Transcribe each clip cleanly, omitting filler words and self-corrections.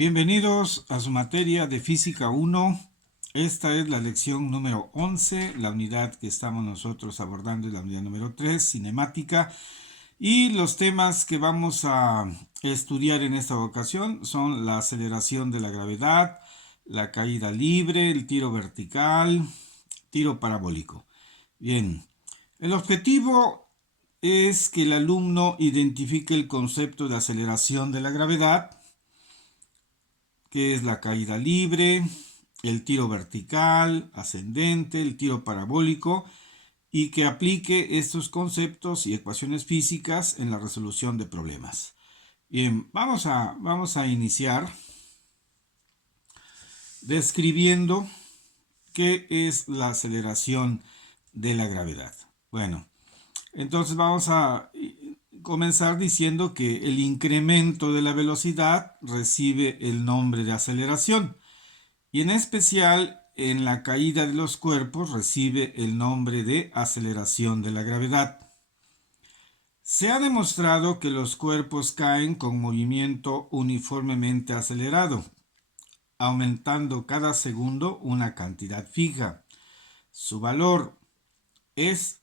Bienvenidos a su materia de Física 1. Esta es la lección número 11. La unidad que estamos nosotros abordando es la unidad número 3, cinemática. Y los temas que vamos a estudiar en esta ocasión son la aceleración de la gravedad, la caída libre, el tiro vertical, tiro parabólico. Bien, el objetivo es que el alumno identifique el concepto de aceleración de la gravedad, que es la caída libre, el tiro vertical, ascendente, el tiro parabólico, y que aplique estos conceptos y ecuaciones físicas en la resolución de problemas. Bien, vamos a iniciar describiendo qué es la aceleración de la gravedad. Bueno, entonces vamos a comenzar diciendo que el incremento de la velocidad recibe el nombre de aceleración y en especial en la caída de los cuerpos recibe el nombre de aceleración de la gravedad. Se ha demostrado que los cuerpos caen con movimiento uniformemente acelerado, aumentando cada segundo una cantidad fija. Su valor es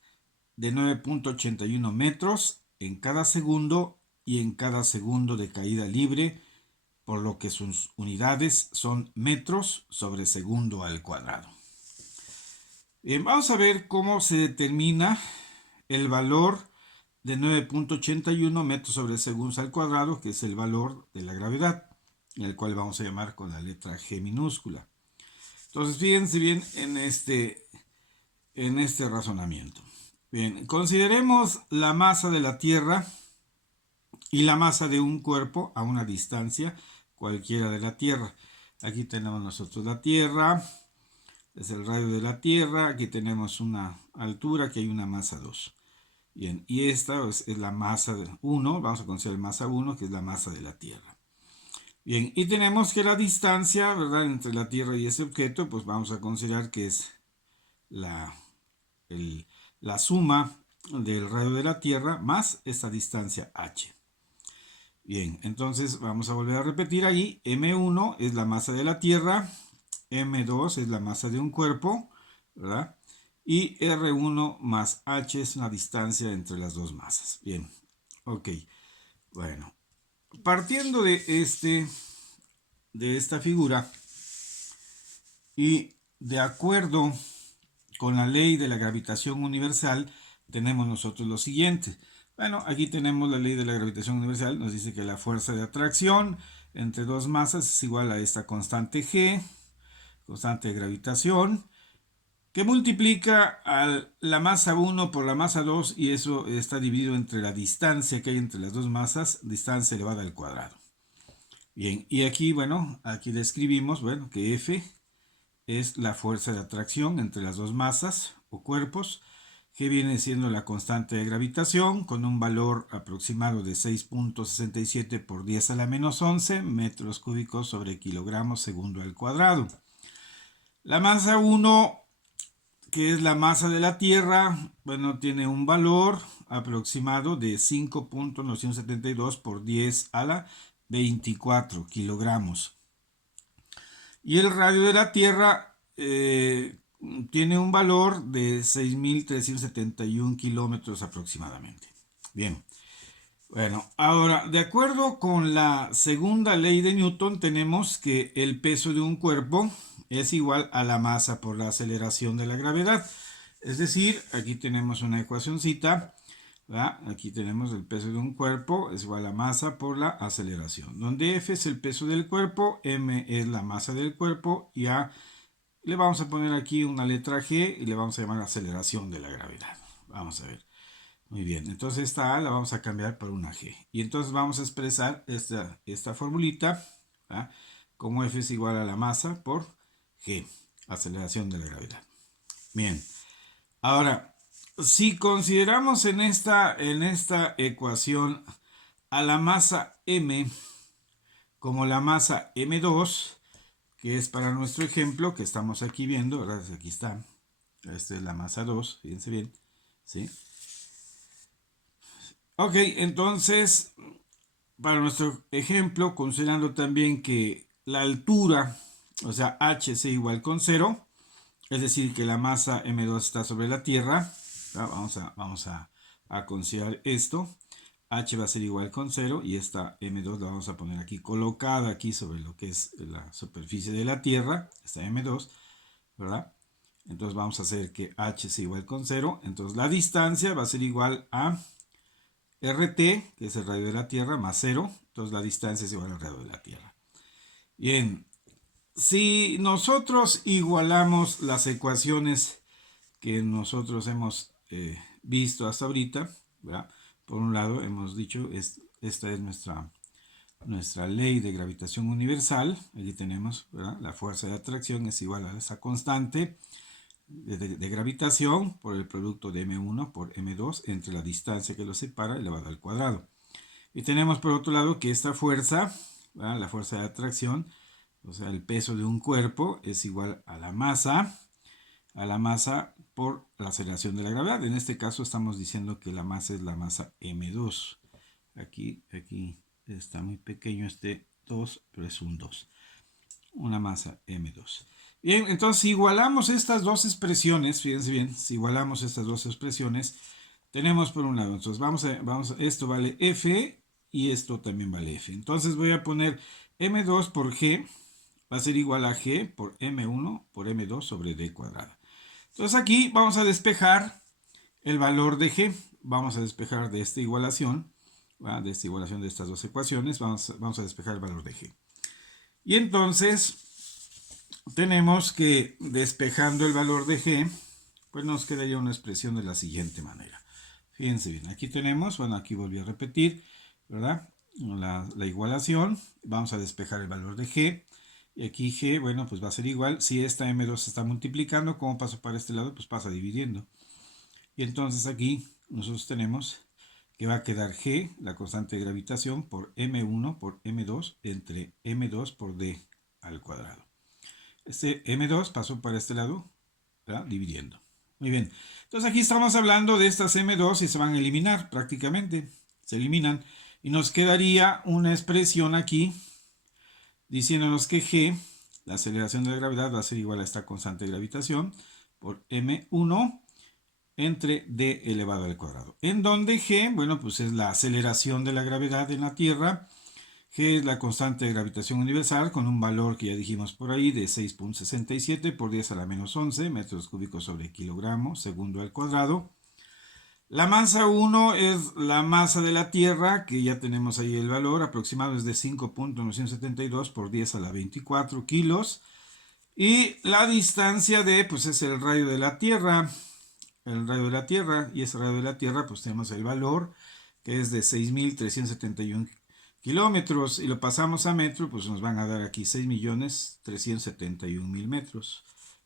de 9.81 metros en cada segundo y en cada segundo de caída libre, por lo que sus unidades son metros sobre segundo al cuadrado. Bien, vamos a ver cómo se determina el valor de 9.81 metros sobre segundo al cuadrado, que es el valor de la gravedad, el cual vamos a llamar con la letra G minúscula. Entonces, fíjense bien en este razonamiento. Bien, consideremos la masa de la Tierra y la masa de un cuerpo a una distancia cualquiera de la Tierra. Aquí tenemos nosotros la Tierra, es el radio de la Tierra, aquí tenemos una altura, aquí hay una masa 2. Bien, y esta es la masa 1, vamos a considerar masa 1, que es la masa de la Tierra. Bien, y tenemos que la distancia, ¿verdad?, entre la Tierra y ese objeto, pues vamos a considerar que es la suma del radio de la Tierra más esta distancia h. Bien, entonces vamos a volver a repetir ahí. M1 es la masa de la Tierra, M2 es la masa de un cuerpo, ¿verdad? Y R1 más h es una distancia entre las dos masas. Bien, ok. Bueno, partiendo de esta figura y de acuerdo con la ley de la gravitación universal, tenemos nosotros lo siguiente. Bueno, aquí tenemos la ley de la gravitación universal, nos dice que la fuerza de atracción entre dos masas es igual a esta constante G, constante de gravitación, que multiplica a la masa 1 por la masa 2 y eso está dividido entre la distancia que hay entre las dos masas, distancia elevada al cuadrado. Bien, y aquí, bueno, aquí describimos, bueno, que F es la fuerza de atracción entre las dos masas o cuerpos, que viene siendo la constante de gravitación con un valor aproximado de 6.67 por 10 a la menos 11 metros cúbicos sobre kilogramos segundo al cuadrado. La masa 1, que es la masa de la Tierra, bueno, tiene un valor aproximado de 5.972 por 10 a la 24 kilogramos. Y el radio de la Tierra tiene un valor de 6.371 kilómetros aproximadamente. Bien, bueno, ahora, de acuerdo con la segunda ley de Newton, tenemos que el peso de un cuerpo es igual a la masa por la aceleración de la gravedad. Es decir, aquí tenemos una ecuacioncita, ¿verdad? Aquí tenemos el peso de un cuerpo es igual a masa por la aceleración, donde F es el peso del cuerpo, M es la masa del cuerpo y A le vamos a poner aquí una letra G y le vamos a llamar aceleración de la gravedad. Vamos a ver. Muy bien, entonces esta A la vamos a cambiar por una G. Y entonces vamos a expresar esta formulita, ¿verdad?, como F es igual a la masa por G, aceleración de la gravedad. Bien, ahora, si consideramos en esta ecuación a la masa M como la masa M2, que es para nuestro ejemplo que estamos aquí viendo, ¿verdad? Aquí está. Esta es la masa 2, fíjense bien, ¿sí? Ok, entonces, para nuestro ejemplo, considerando también que la altura, o sea, hc igual con 0, es decir, que la masa m2 está sobre la Tierra. Vamos a considerar esto. H va a ser igual con 0 y esta M2 la vamos a poner aquí colocada aquí sobre lo que es la superficie de la Tierra, esta M2, ¿verdad? Entonces vamos a hacer que H sea igual con 0. Entonces la distancia va a ser igual a RT, que es el radio de la Tierra, más 0. Entonces la distancia es igual al radio de la Tierra. Bien, si nosotros igualamos las ecuaciones que nosotros hemos visto hasta ahorita, ¿verdad? Por un lado hemos dicho, esta es nuestra ley de gravitación universal. Aquí tenemos, ¿verdad? La fuerza de atracción es igual a esa constante de gravitación por el producto de m1 por m2 entre la distancia que los separa elevado al cuadrado. Y tenemos por otro lado que esta fuerza, ¿verdad? La fuerza de atracción, o sea, el peso de un cuerpo es igual a la masa por la aceleración de la gravedad. En este caso estamos diciendo que la masa es la masa m2. Aquí está muy pequeño este 2, pero es un 2. Una masa m2. Bien, entonces si igualamos estas dos expresiones, fíjense bien, si igualamos estas dos expresiones, tenemos por un lado, entonces esto vale f y esto también vale f. Entonces voy a poner m2 por g, va a ser igual a g por m1 por m2 sobre d cuadrada. Entonces aquí vamos a despejar el valor de g, vamos a despejar de esta igualación, ¿verdad? De esta igualación de estas dos ecuaciones, vamos a despejar el valor de g. Y entonces tenemos que, despejando el valor de g, pues nos quedaría una expresión de la siguiente manera. Fíjense bien, aquí tenemos, bueno, aquí volví a repetir, ¿verdad? La igualación, vamos a despejar el valor de g, y aquí g, bueno, pues va a ser igual, si esta m2 se está multiplicando, ¿cómo paso para este lado? Pues pasa dividiendo. Y entonces aquí nosotros tenemos que va a quedar g, la constante de gravitación, por m1 por m2 entre m2 por d al cuadrado. Este m2 pasó para este lado, ¿verdad? Dividiendo. Muy bien. Entonces aquí estamos hablando de estas m2 y se van a eliminar prácticamente. Se eliminan. Y nos quedaría una expresión aquí diciéndonos que g, la aceleración de la gravedad, va a ser igual a esta constante de gravitación por m1 entre d elevado al cuadrado. En donde g, bueno, pues es la aceleración de la gravedad en la Tierra. G es la constante de gravitación universal con un valor que ya dijimos por ahí de 6.67 por 10 a la menos 11 metros cúbicos sobre kilogramo segundo al cuadrado. La masa 1 es la masa de la Tierra, que ya tenemos ahí el valor aproximado, es de 5.972 por 10 a la 24 kilos. Y la distancia de, pues es el radio de la Tierra, y ese radio de la Tierra, pues tenemos el valor, que es de 6.371 kilómetros, y lo pasamos a metro, pues nos van a dar aquí 6.371.000 metros,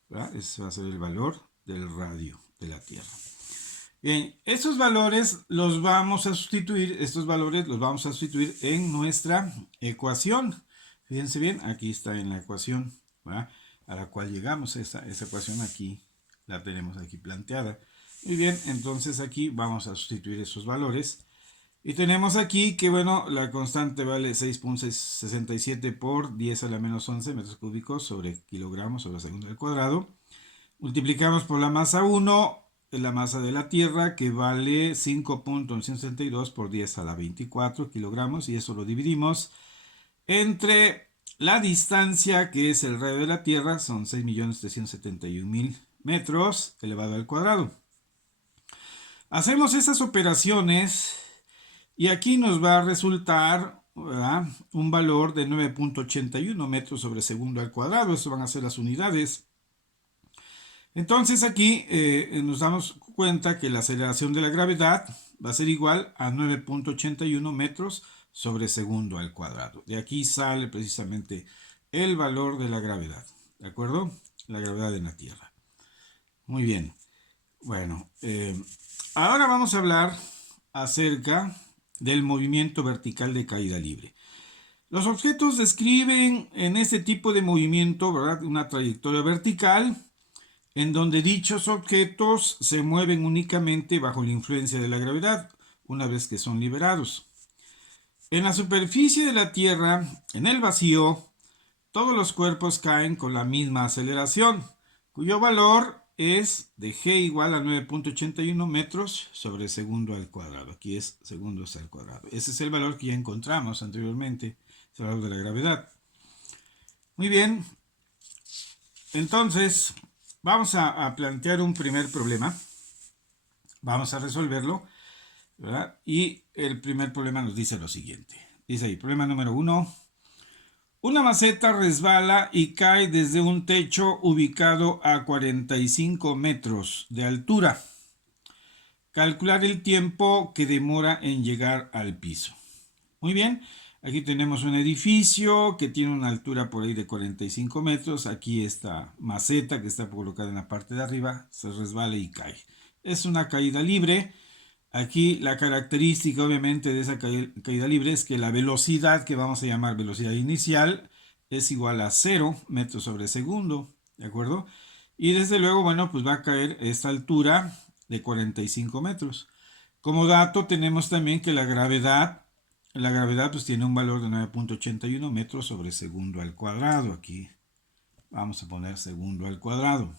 ¿verdad? Ese va a ser el valor del radio de la Tierra. Bien, estos valores los vamos a sustituir, en nuestra ecuación. Fíjense bien, aquí está en la ecuación, ¿verdad? A la cual llegamos. Esa ecuación aquí la tenemos aquí planteada. Muy bien, entonces aquí vamos a sustituir esos valores. Y tenemos aquí que, bueno, la constante vale 6.67 por 10 a la menos 11 metros cúbicos sobre kilogramos sobre segundo al cuadrado. Multiplicamos por la masa 1, la masa de la Tierra, que vale 5.162 por 10 a la 24 kilogramos, y eso lo dividimos entre la distancia, que es el radio de la Tierra, son 6.371.000 metros elevado al cuadrado. Hacemos esas operaciones y aquí nos va a resultar, ¿verdad?, un valor de 9.81 metros sobre segundo al cuadrado. Eso van a ser las unidades. Entonces aquí nos damos cuenta que la aceleración de la gravedad va a ser igual a 9.81 metros sobre segundo al cuadrado. De aquí sale precisamente el valor de la gravedad, ¿de acuerdo? La gravedad en la Tierra. Muy bien. Bueno, ahora vamos a hablar acerca del movimiento vertical de caída libre. Los objetos describen en este tipo de movimiento, ¿verdad?, una trayectoria vertical en donde dichos objetos se mueven únicamente bajo la influencia de la gravedad una vez que son liberados. En la superficie de la Tierra, en el vacío, todos los cuerpos caen con la misma aceleración, cuyo valor es de g igual a 9.81 metros sobre segundo al cuadrado. Aquí es segundos al cuadrado. Ese es el valor que ya encontramos anteriormente, es el valor de la gravedad. Muy bien, entonces vamos a plantear un primer problema. Vamos a resolverlo, ¿verdad? Y el primer problema nos dice lo siguiente. Dice ahí, problema número 1. Una maceta resbala y cae desde un techo ubicado a 45 metros de altura. Calcular el tiempo que demora en llegar al piso. Muy bien, aquí tenemos un edificio que tiene una altura por ahí de 45 metros. Aquí esta maceta que está colocada en la parte de arriba se resbala y cae. Es una caída libre. Aquí la característica obviamente de esa caída libre es que la velocidad que vamos a llamar velocidad inicial es igual a 0 metros sobre segundo, ¿de acuerdo? Y desde luego, bueno, pues va a caer esta altura de 45 metros. Como dato tenemos también que la gravedad pues tiene un valor de 9.81 metros sobre segundo al cuadrado. Aquí vamos a poner segundo al cuadrado.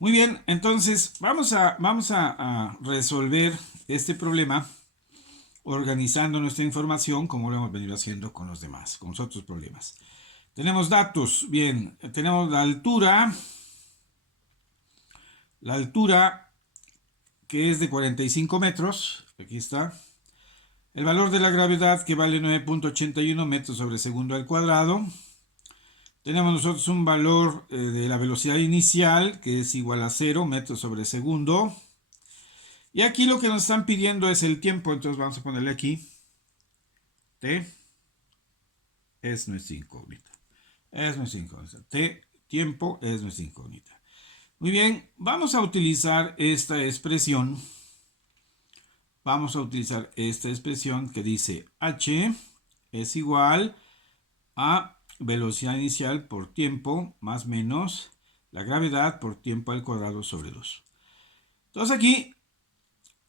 Muy bien, entonces vamos a resolver este problema organizando nuestra información como lo hemos venido haciendo con los demás, con los otros problemas. Tenemos datos, bien, tenemos la altura que es de 45 metros, aquí está. El valor de la gravedad que vale 9.81 metros sobre segundo al cuadrado. Tenemos nosotros un valor de la velocidad inicial que es igual a 0 metros sobre segundo. Y aquí lo que nos están pidiendo es el tiempo, entonces vamos a ponerle aquí t es nuestra incógnita. Tiempo es nuestra incógnita. Muy bien, vamos a utilizar esta expresión. Vamos a utilizar esta expresión que dice h es igual a velocidad inicial por tiempo más menos la gravedad por tiempo al cuadrado sobre 2. Entonces aquí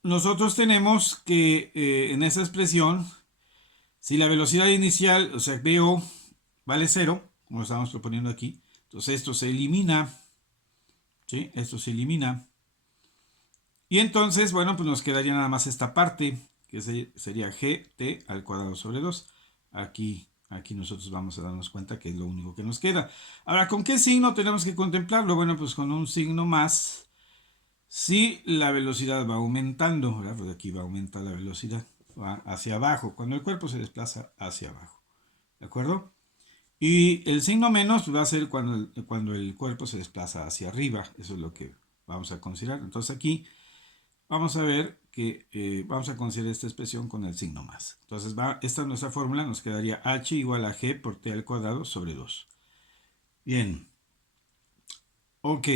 nosotros tenemos que en esa expresión, si la velocidad inicial, o sea, VO vale 0, como lo estamos proponiendo aquí, entonces esto se elimina, ¿sí? Esto se elimina. Y entonces, bueno, pues nos quedaría nada más esta parte, que sería gt al cuadrado sobre 2. Aquí nosotros vamos a darnos cuenta que es lo único que nos queda. Ahora, ¿con qué signo tenemos que contemplarlo? Bueno, pues con un signo más. Si la velocidad va aumentando, ¿verdad? Pues aquí va a aumentar la velocidad, va hacia abajo, cuando el cuerpo se desplaza hacia abajo. ¿De acuerdo? Y el signo menos va a ser cuando el cuerpo se desplaza hacia arriba. Eso es lo que vamos a considerar. Entonces aquí vamos a ver que vamos a considerar esta expresión con el signo más. Entonces esta es nuestra fórmula, nos quedaría h igual a g por t al cuadrado sobre 2. Bien. Ok.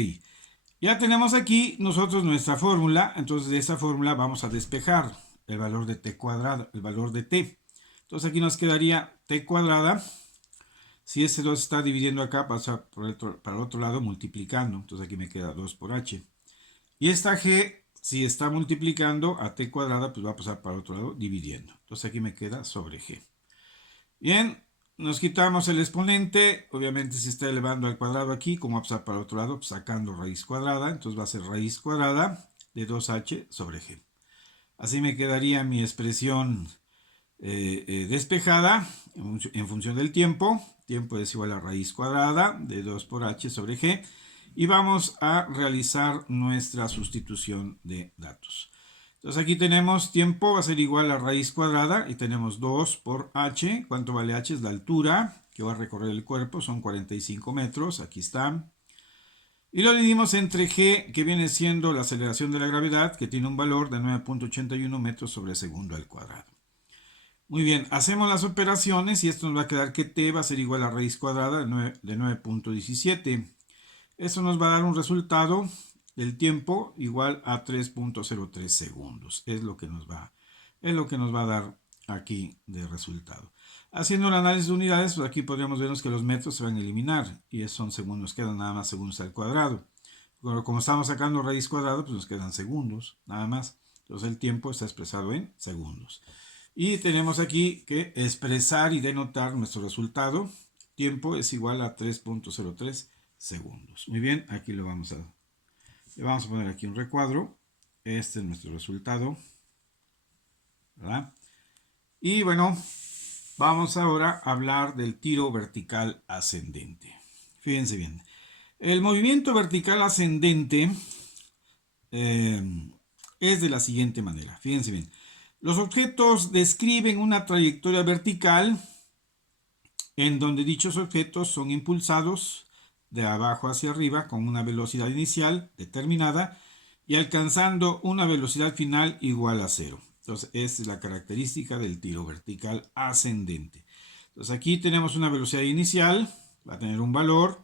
Ya tenemos aquí nosotros nuestra fórmula, entonces de esa fórmula vamos a despejar el valor de t cuadrada, el valor de t. Entonces aquí nos quedaría t cuadrada. Si ese 2 está dividiendo acá, pasa para el otro lado multiplicando. Entonces aquí me queda 2 por h. Y esta g, si está multiplicando a t cuadrada, pues va a pasar para el otro lado dividiendo. Entonces aquí me queda sobre g. Bien, nos quitamos el exponente. Obviamente si está elevando al cuadrado aquí, como va a pasar para el otro lado, pues sacando raíz cuadrada. Entonces va a ser raíz cuadrada de 2h sobre g. Así me quedaría mi expresión despejada en función del tiempo. Tiempo es igual a raíz cuadrada de 2 por h sobre g. Y vamos a realizar nuestra sustitución de datos. Entonces aquí tenemos tiempo, va a ser igual a raíz cuadrada y tenemos 2 por h. ¿Cuánto vale h? Es la altura que va a recorrer el cuerpo, son 45 metros, aquí está. Y lo dividimos entre g, que viene siendo la aceleración de la gravedad, que tiene un valor de 9.81 metros sobre segundo al cuadrado. Muy bien, hacemos las operaciones y esto nos va a quedar que t va a ser igual a raíz cuadrada de 9.17. Eso nos va a dar un resultado del tiempo igual a 3.03 segundos. Es lo que nos va a dar aquí de resultado. Haciendo el análisis de unidades, pues aquí podríamos vernos que los metros se van a eliminar y son segundos, nos quedan nada más segundos al cuadrado. Pero como estamos sacando raíz cuadrada, pues nos quedan segundos, nada más. Entonces el tiempo está expresado en segundos. Y tenemos aquí que expresar y denotar nuestro resultado. tiempo es igual a 3.03 segundos. Muy bien, aquí le vamos a poner aquí un recuadro. Este es nuestro resultado, ¿verdad? Y bueno, vamos ahora a hablar del tiro vertical ascendente. Fíjense bien. El movimiento vertical ascendente es de la siguiente manera. Fíjense bien. Los objetos describen una trayectoria vertical en donde dichos objetos son impulsados de abajo hacia arriba con una velocidad inicial determinada y alcanzando una velocidad final igual a cero. Entonces, esta es la característica del tiro vertical ascendente. Entonces, aquí tenemos una velocidad inicial, va a tener un valor,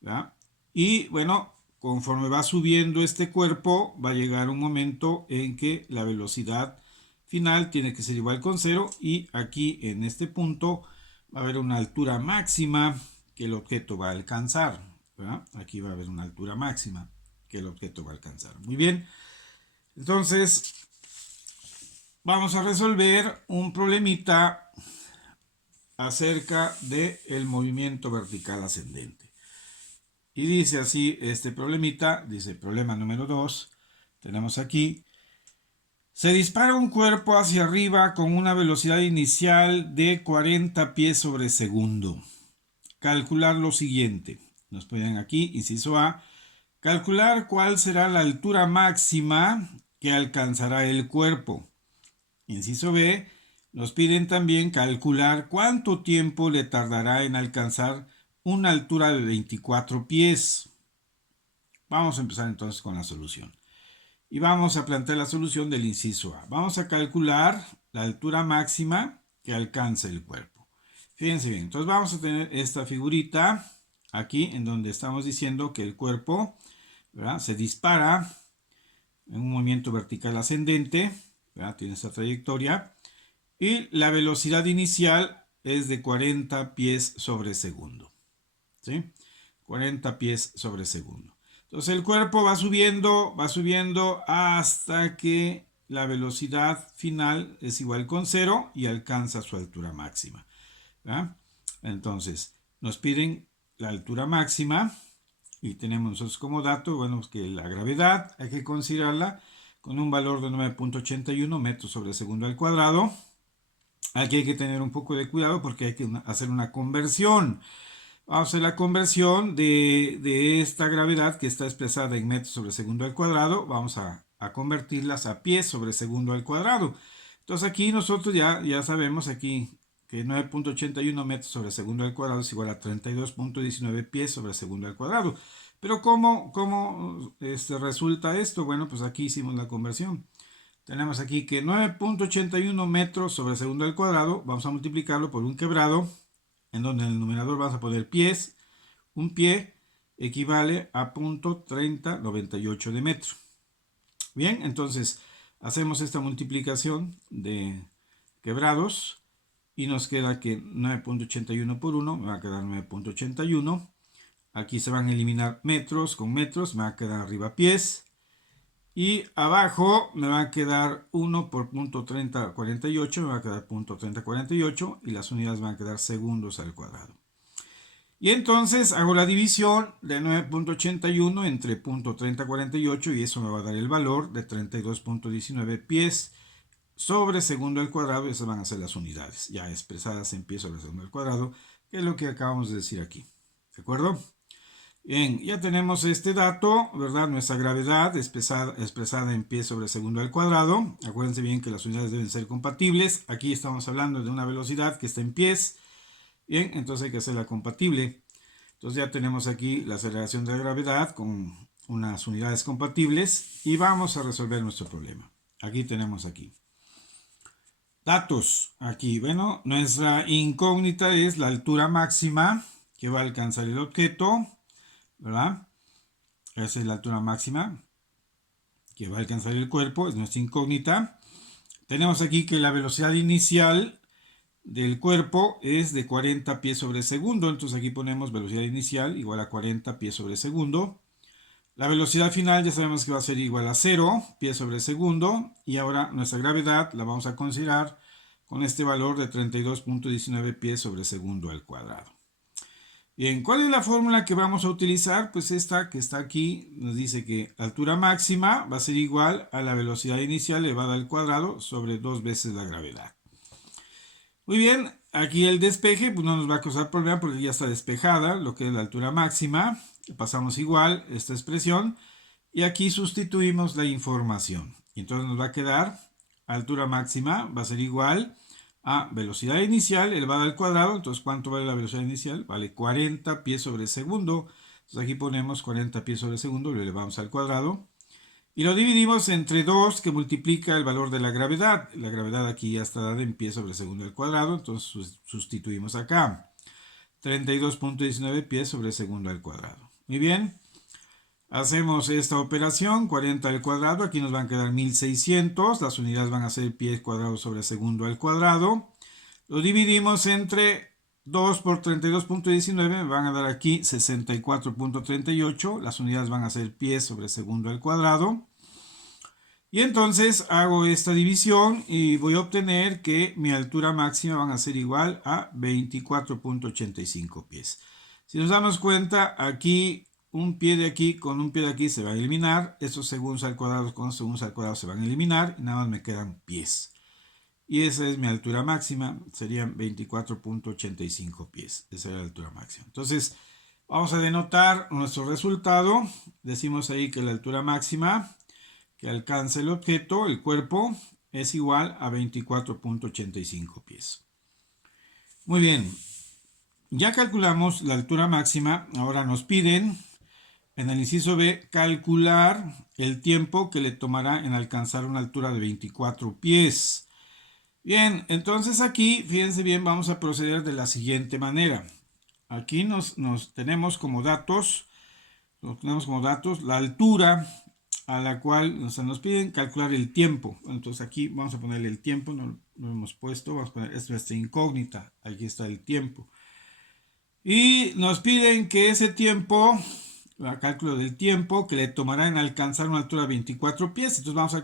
¿verdad? Y bueno, conforme va subiendo este cuerpo, va a llegar un momento en que la velocidad final tiene que ser igual con cero y aquí en este punto va a haber una altura máxima que el objeto va a alcanzar, ¿verdad? Aquí va a haber una altura máxima que el objeto va a alcanzar. Muy bien, entonces vamos a resolver un problemita acerca del movimiento vertical ascendente. Y dice así este problemita, dice problema número 2, tenemos aquí, se dispara un cuerpo hacia arriba con una velocidad inicial de 40 pies sobre segundo. Calcular lo siguiente, nos ponen aquí, inciso A, calcular cuál será la altura máxima que alcanzará el cuerpo. Inciso B, nos piden también calcular cuánto tiempo le tardará en alcanzar una altura de 24 pies. Vamos a empezar entonces con la solución. Y vamos a plantear la solución del inciso A. Vamos a calcular la altura máxima que alcanza el cuerpo. Fíjense bien, entonces vamos a tener esta figurita aquí en donde estamos diciendo que el cuerpo, ¿verdad?, se dispara en un movimiento vertical ascendente, ¿verdad?, tiene esta trayectoria, y la velocidad inicial es de 40 pies sobre segundo. ¿Sí? 40 pies sobre segundo. Entonces el cuerpo va subiendo hasta que la velocidad final es igual con 0 y alcanza su altura máxima. ¿Verdad? Entonces nos piden la altura máxima y tenemos nosotros como dato, bueno, que la gravedad hay que considerarla con un valor de 9.81 metros sobre segundo al cuadrado. Aquí hay que tener un poco de cuidado porque hay que hacer una conversión. Vamos a hacer la conversión de esta gravedad que está expresada en metros sobre segundo al cuadrado. Vamos a convertirlas a pies sobre segundo al cuadrado. Entonces aquí nosotros ya sabemos aquí que 9.81 metros sobre segundo al cuadrado es igual a 32.19 pies sobre segundo al cuadrado. Pero ¿cómo resulta esto? Bueno, pues aquí hicimos la conversión. Tenemos aquí que 9.81 metros sobre segundo al cuadrado, vamos a multiplicarlo por un quebrado, en donde en el numerador vamos a poner pies. Un pie equivale a 0.3098 de metro. Bien, entonces hacemos esta multiplicación de quebrados y nos queda que 9.81 por 1 me va a quedar 9.81. Aquí se van a eliminar metros con metros, me va a quedar arriba pies. Y abajo me va a quedar 1 por 0.3048, me va a quedar 0.3048 y las unidades van a quedar segundos al cuadrado. Y entonces hago la división de 9.81 entre 0.3048 y eso me va a dar el valor de 32.19 pies sobre segundo al cuadrado. Y esas van a ser las unidades ya expresadas en pies sobre segundo al cuadrado, que es lo que acabamos de decir aquí. ¿De acuerdo? Bien, ya tenemos este dato, ¿verdad? Nuestra gravedad expresada en pies sobre segundo al cuadrado. Acuérdense bien que las unidades deben ser compatibles. Aquí estamos hablando de una velocidad que está en pies. Bien, entonces hay que hacerla compatible. Entonces ya tenemos aquí la aceleración de la gravedad con unas unidades compatibles y vamos a resolver nuestro problema. Aquí tenemos aquí. Datos. Aquí, bueno, nuestra incógnita es la altura máxima que va a alcanzar el objeto, ¿verdad? Esa es la altura máxima que va a alcanzar el cuerpo, es nuestra incógnita. Tenemos aquí que la velocidad inicial del cuerpo es de 40 pies sobre segundo, entonces aquí ponemos velocidad inicial igual a 40 pies sobre segundo. La velocidad final ya sabemos que va a ser igual a 0 pies sobre segundo y ahora nuestra gravedad la vamos a considerar con este valor de 32.19 pies sobre segundo al cuadrado. Bien, ¿cuál es la fórmula que vamos a utilizar? Pues esta que está aquí nos dice que la altura máxima va a ser igual a la velocidad inicial elevada al cuadrado sobre 2 veces la gravedad. Muy bien, aquí el despeje pues no nos va a causar problema porque ya está despejada lo que es la altura máxima. Pasamos igual esta expresión y aquí sustituimos la información. Y entonces nos va a quedar altura máxima va a ser igual a velocidad inicial elevada al cuadrado. Entonces, ¿cuánto vale la velocidad inicial? Vale 40 pies sobre segundo. Entonces aquí ponemos 40 pies sobre segundo, lo elevamos al cuadrado. Y lo dividimos entre 2 que multiplica el valor de la gravedad. La gravedad aquí ya está dada en pies sobre segundo al cuadrado, entonces sustituimos acá. 32.19 pies sobre segundo al cuadrado. Muy bien. Hacemos esta operación, 40 al cuadrado, aquí nos van a quedar 1600, las unidades van a ser pies cuadrados sobre segundo al cuadrado. Lo dividimos entre 2 por 32.19, me van a dar aquí 64.38, las unidades van a ser pies sobre segundo al cuadrado. Y entonces hago esta división y voy a obtener que mi altura máxima van a ser igual a 24.85 pies. Si nos damos cuenta, aquí un pie de aquí con un pie de aquí se va a eliminar. Estos segundos al cuadrado con segundos al cuadrado se van a eliminar. Y nada más me quedan pies. Y esa es mi altura máxima. Serían 24.85 pies. Esa es la altura máxima. Entonces, vamos a denotar nuestro resultado. Decimos ahí que la altura máxima que alcanza el objeto, el cuerpo, es igual a 24.85 pies. Muy bien. Ya calculamos la altura máxima. Ahora nos piden en el inciso B, calcular el tiempo que le tomará en alcanzar una altura de 24 pies. Bien, entonces aquí, fíjense bien, vamos a proceder de la siguiente manera. Aquí nos tenemos como datos la altura a la cual nos piden calcular el tiempo. Entonces aquí vamos a ponerle el tiempo, no lo hemos puesto, vamos a poner esto es incógnita, aquí está el tiempo. Y nos piden que ese tiempo, el cálculo del tiempo que le tomará en alcanzar una altura de 24 pies. Entonces vamos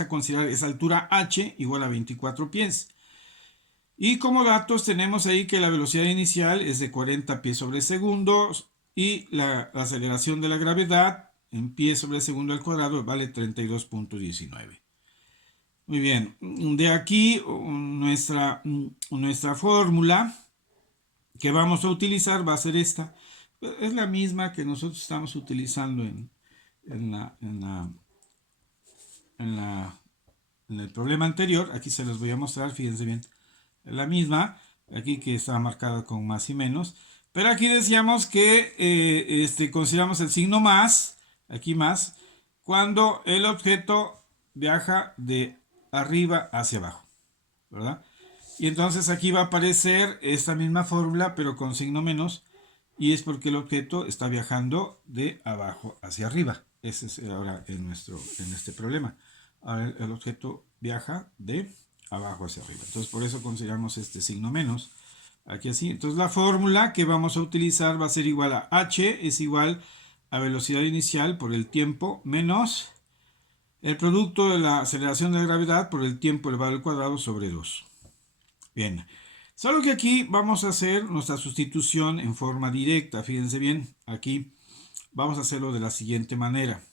a considerar esa altura h igual a 24 pies. Y como datos tenemos ahí que la velocidad inicial es de 40 pies sobre segundo y la aceleración de la gravedad en pies sobre segundo al cuadrado vale 32.19. Muy bien, de aquí nuestra fórmula que vamos a utilizar va a ser esta. Es la misma que nosotros estamos utilizando en el problema anterior. Aquí se los voy a mostrar, fíjense bien. Es la misma, aquí que está marcada con más y menos. Pero aquí decíamos que consideramos el signo más, aquí más, cuando el objeto viaja de arriba hacia abajo, ¿verdad? Y entonces aquí va a aparecer esta misma fórmula, pero con signo menos, y es porque el objeto está viajando de abajo hacia arriba. Ese es ahora en este problema. Ahora el objeto viaja de abajo hacia arriba. Entonces por eso consideramos este signo menos. Aquí así. Entonces la fórmula que vamos a utilizar va a ser igual a h es igual a velocidad inicial por el tiempo menos el producto de la aceleración de la gravedad por el tiempo elevado al cuadrado sobre 2. Bien, solo que aquí vamos a hacer nuestra sustitución en forma directa. Fíjense bien, aquí vamos a hacerlo de la siguiente manera.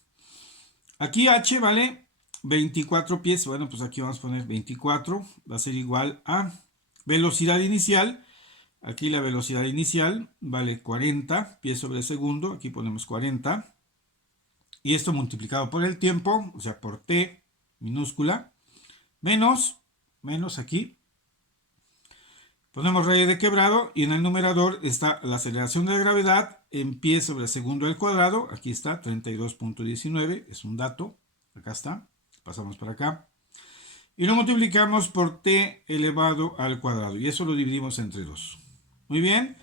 Aquí h vale 24 pies. Bueno, pues aquí vamos a poner 24. Va a ser igual a velocidad inicial. Aquí la velocidad inicial vale 40 pies sobre segundo. Aquí ponemos 40. Y esto multiplicado por el tiempo, o sea, por t minúscula, menos aquí. Ponemos raíz de quebrado y en el numerador está la aceleración de la gravedad en pies sobre segundo al cuadrado. Aquí está, 32.19, es un dato. Acá está, pasamos para acá. Y lo multiplicamos por t elevado al cuadrado y eso lo dividimos entre 2. Muy bien.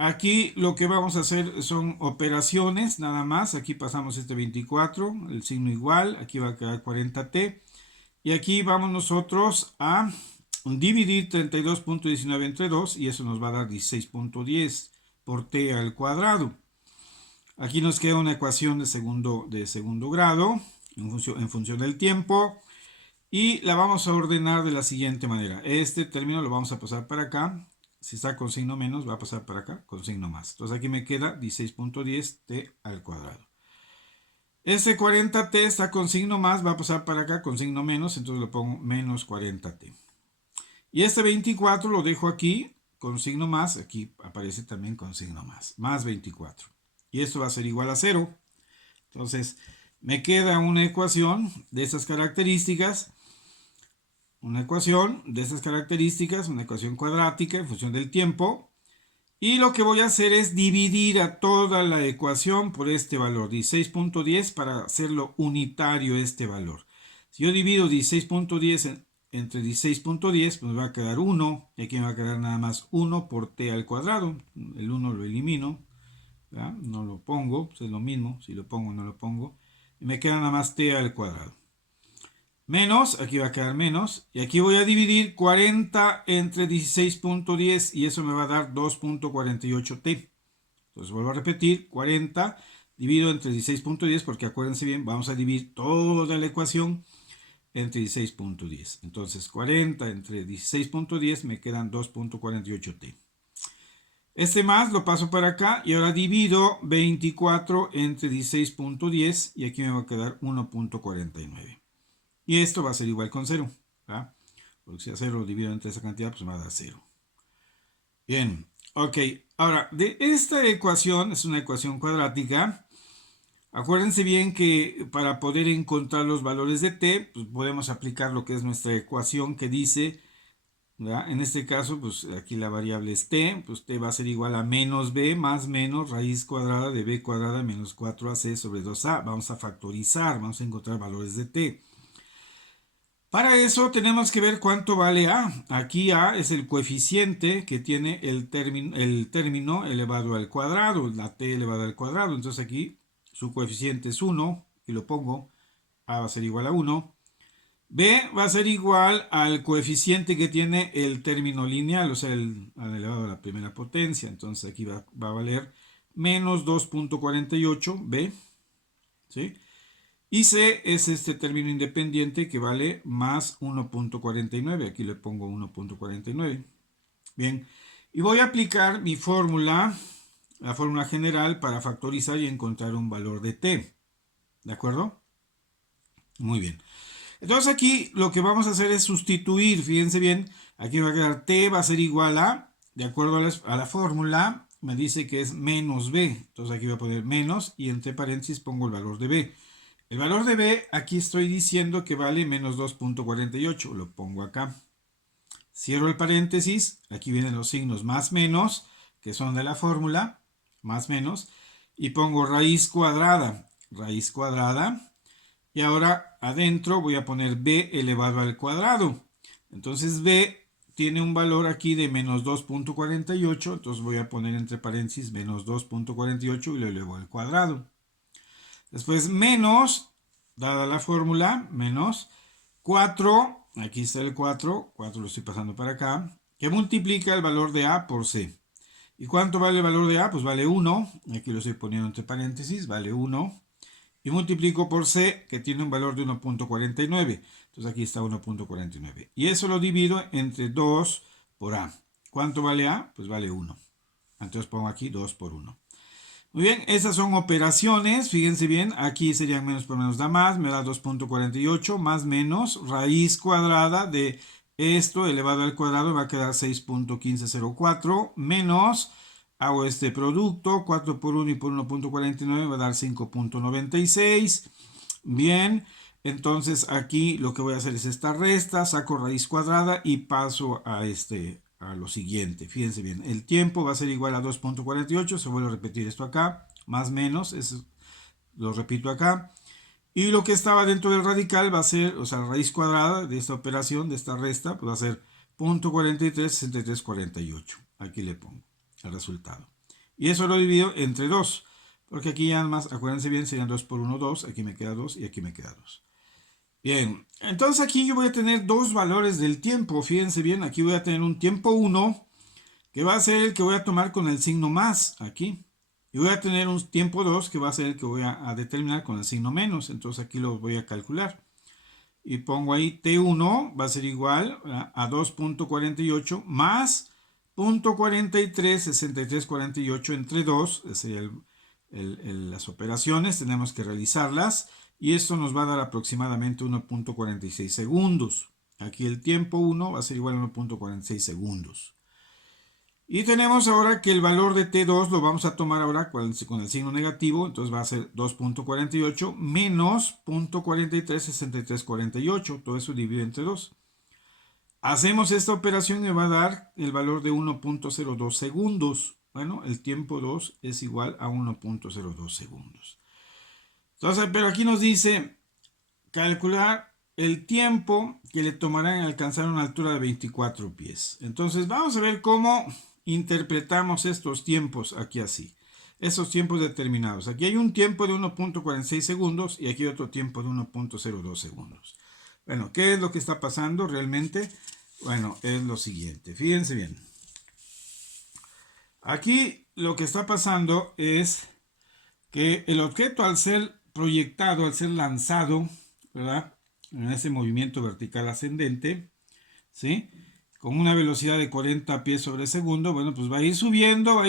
Aquí lo que vamos a hacer son operaciones, nada más. Aquí pasamos este 24, el signo igual, aquí va a quedar 40t. Y aquí vamos nosotros a dividir 32.19 entre 2 y eso nos va a dar 16.10 por t al cuadrado. Aquí nos queda una ecuación de segundo grado en función del tiempo y la vamos a ordenar de la siguiente manera. Este término lo vamos a pasar para acá. si está con signo menos, va a pasar para acá con signo más. Entonces aquí me queda 16.10 t al cuadrado. Este 40t está con signo más, va a pasar para acá con signo menos, entonces lo pongo menos 40t. Y este 24 lo dejo aquí con signo más, aquí aparece también con signo más 24. Y esto va a ser igual a 0. Entonces me queda una ecuación de estas características, una ecuación cuadrática en función del tiempo. Y lo que voy a hacer es dividir a toda la ecuación por este valor, 16.10, para hacerlo unitario este valor. Si yo divido 16.10 entre 16.10, pues me va a quedar 1, y aquí me va a quedar nada más 1 por t al cuadrado. El 1 lo elimino, ¿verdad? No lo pongo, pues es lo mismo, si lo pongo o no lo pongo. Y me queda nada más t al cuadrado. Menos, aquí va a quedar menos, y aquí voy a dividir 40 entre 16.10 y eso me va a dar 2.48t. Entonces vuelvo a repetir, 40 dividido entre 16.10, porque acuérdense bien, vamos a dividir toda la ecuación entre 16.10. Entonces 40 entre 16.10 me quedan 2.48t. Este más lo paso para acá y ahora divido 24 entre 16.10 y aquí me va a quedar 1.49. Y esto va a ser igual con 0. ¿Verdad? Porque si a 0 lo divido entre esa cantidad, pues me va a dar 0. Bien, ok. Ahora, de esta ecuación, es una ecuación cuadrática. Acuérdense bien que para poder encontrar los valores de t, pues podemos aplicar lo que es nuestra ecuación que dice, ¿verdad? En este caso, pues aquí la variable es t, pues t va a ser igual a menos b más menos raíz cuadrada de b cuadrada menos 4ac sobre 2a. Vamos a factorizar, vamos a encontrar valores de t. Para eso tenemos que ver cuánto vale a. Aquí a es el coeficiente que tiene el término elevado al cuadrado, la t elevada al cuadrado. Entonces aquí su coeficiente es 1 y lo pongo. A va a ser igual a 1. B va a ser igual al coeficiente que tiene el término lineal, o sea, el elevado a la primera potencia. Entonces aquí va a valer menos 2.48 B. ¿Sí? Y C es este término independiente que vale más 1.49. Aquí le pongo 1.49. Bien, y voy a aplicar mi fórmula, la fórmula general para factorizar y encontrar un valor de t. ¿De acuerdo? Muy bien. Entonces aquí lo que vamos a hacer es sustituir. Fíjense bien, aquí va a quedar t va a ser igual a, de acuerdo a la fórmula, me dice que es menos b. Entonces aquí voy a poner menos y entre paréntesis pongo el valor de b. El valor de b, aquí estoy diciendo que vale menos 2.48. Lo pongo acá. Cierro el paréntesis. Aquí vienen los signos más menos, que son de la fórmula. Más menos. Y pongo raíz cuadrada. Raíz cuadrada. Y ahora adentro voy a poner b elevado al cuadrado. Entonces b tiene un valor aquí de menos 2.48. Entonces voy a poner entre paréntesis menos 2.48 y lo elevo al cuadrado. Después menos, dada la fórmula, menos 4, aquí está el 4 lo estoy pasando para acá, que multiplica el valor de A por C. ¿Y cuánto vale el valor de A? Pues vale 1, aquí lo estoy poniendo entre paréntesis, vale 1. Y multiplico por C, que tiene un valor de 1.49. Entonces aquí está 1.49. Y eso lo divido entre 2 por A. ¿Cuánto vale A? Pues vale 1. Entonces pongo aquí 2 por 1. Muy bien, esas son operaciones, fíjense bien, aquí serían menos por menos da más, me da 2.48, más menos, raíz cuadrada de esto elevado al cuadrado va a quedar 6.1504, menos, hago este producto, 4 por 1 y por 1.49 va a dar 5.96, bien, entonces aquí lo que voy a hacer es esta resta, saco raíz cuadrada y paso a lo siguiente. Fíjense bien, el tiempo va a ser igual a 2.48, se vuelve a repetir esto acá, más menos, eso lo repito acá. Y lo que estaba dentro del radical va a ser, o sea, la raíz cuadrada de esta operación, de esta resta, pues va a ser 0.436348. Aquí le pongo el resultado. Y eso lo divido entre 2, porque aquí ya más, acuérdense bien, serían 2 por 1, 2, aquí me queda 2 y aquí me queda 2. Bien, entonces aquí yo voy a tener dos valores del tiempo. Fíjense bien, aquí voy a tener un tiempo 1, que va a ser el que voy a tomar con el signo más, aquí. Y voy a tener un tiempo 2, que va a ser el que voy a determinar con el signo menos. Entonces aquí lo voy a calcular. Y pongo ahí T1, va a ser igual a 2.48 más punto 43, 63, 48 entre 2, ese sería las operaciones, tenemos que realizarlas y esto nos va a dar aproximadamente 1.46 segundos. Aquí el tiempo 1 va a ser igual a 1.46 segundos. Y tenemos ahora que el valor de T2 lo vamos a tomar ahora con el signo negativo, entonces va a ser 2.48 menos 0.43, 63, 48, todo eso dividido entre 2. Hacemos esta operación y va a dar el valor de 1.02 segundos. Bueno, el tiempo 2 es igual a 1.02 segundos. Entonces, pero aquí nos dice calcular el tiempo que le tomará en alcanzar una altura de 24 pies. Entonces, vamos a ver cómo interpretamos estos tiempos aquí así. Esos tiempos determinados. Aquí hay un tiempo de 1.46 segundos y aquí otro tiempo de 1.02 segundos. Bueno, ¿qué es lo que está pasando realmente? Bueno, es lo siguiente. Fíjense bien. Aquí lo que está pasando es que el objeto al ser proyectado, al ser lanzado, ¿verdad? En ese movimiento vertical ascendente, ¿sí? Con una velocidad de 40 pies sobre segundo, bueno, pues va a ir subiendo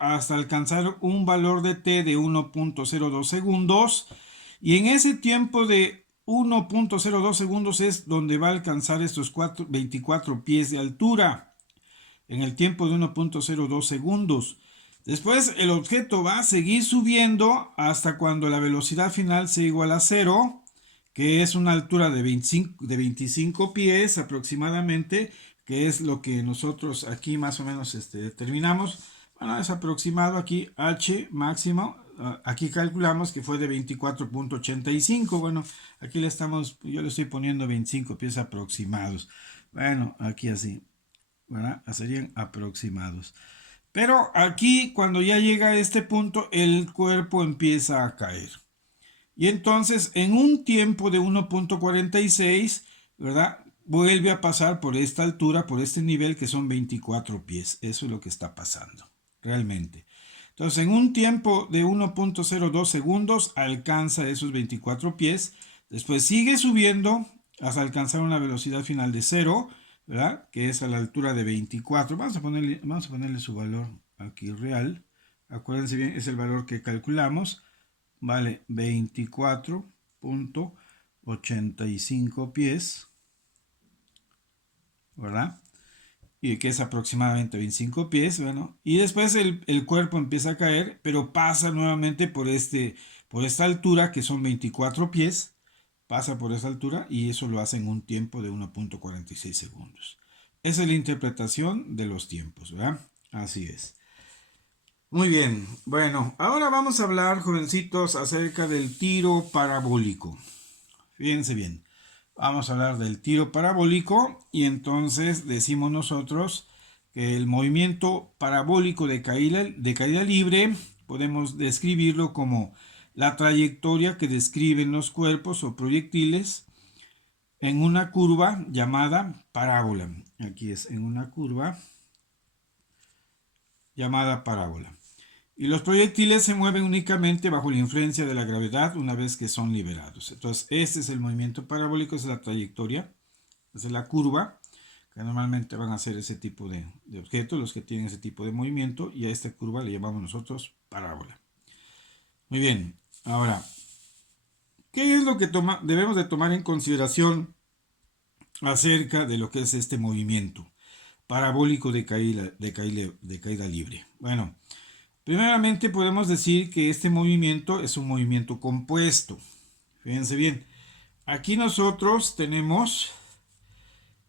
hasta alcanzar un valor de t de 1.02 segundos. Y en ese tiempo de 1.02 segundos es donde va a alcanzar estos 24 pies de altura. En el tiempo de 1.02 segundos. Después el objeto va a seguir subiendo hasta cuando la velocidad final sea igual a 0, que es una altura de 25 pies aproximadamente, que es lo que nosotros aquí más o menos determinamos. Bueno, es aproximado aquí h máximo. Aquí calculamos que fue de 24.85. Bueno, aquí yo le estoy poniendo 25 pies aproximados. Bueno, aquí así, ¿verdad? Serían aproximados. Pero aquí, cuando ya llega a este punto, el cuerpo empieza a caer. Y entonces, en un tiempo de 1.46, ¿verdad? Vuelve a pasar por esta altura, por este nivel que son 24 pies. Eso es lo que está pasando, realmente. Entonces, en un tiempo de 1.02 segundos, alcanza esos 24 pies. Después sigue subiendo hasta alcanzar una velocidad final de 0, ¿verdad? Que es a la altura de 24. Vamos a ponerle su valor aquí real. Acuérdense bien, es el valor que calculamos. Vale 24.85 pies, ¿verdad? Y que es aproximadamente 25 pies, bueno. Y después el cuerpo empieza a caer, pero pasa nuevamente por esta altura que son 24 pies. Pasa por esa altura y eso lo hace en un tiempo de 1.46 segundos. Esa es la interpretación de los tiempos, ¿verdad? Así es. Muy bien, bueno, ahora vamos a hablar, jovencitos, acerca del tiro parabólico. Fíjense bien, vamos a hablar del tiro parabólico y entonces decimos nosotros que el movimiento parabólico de caída libre podemos describirlo como la trayectoria que describen los cuerpos o proyectiles en una curva llamada parábola. Aquí es en una curva llamada parábola. Y los proyectiles se mueven únicamente bajo la influencia de la gravedad una vez que son liberados. Entonces, este es el movimiento parabólico, esa es la trayectoria, esa es la curva, que normalmente van a ser ese tipo de objetos, los que tienen ese tipo de movimiento, y a esta curva le llamamos nosotros parábola. Muy bien, ahora, ¿qué es lo que debemos de tomar en consideración acerca de lo que es este movimiento parabólico de caída libre? Bueno, primeramente podemos decir que este movimiento es un movimiento compuesto. Fíjense bien, aquí nosotros tenemos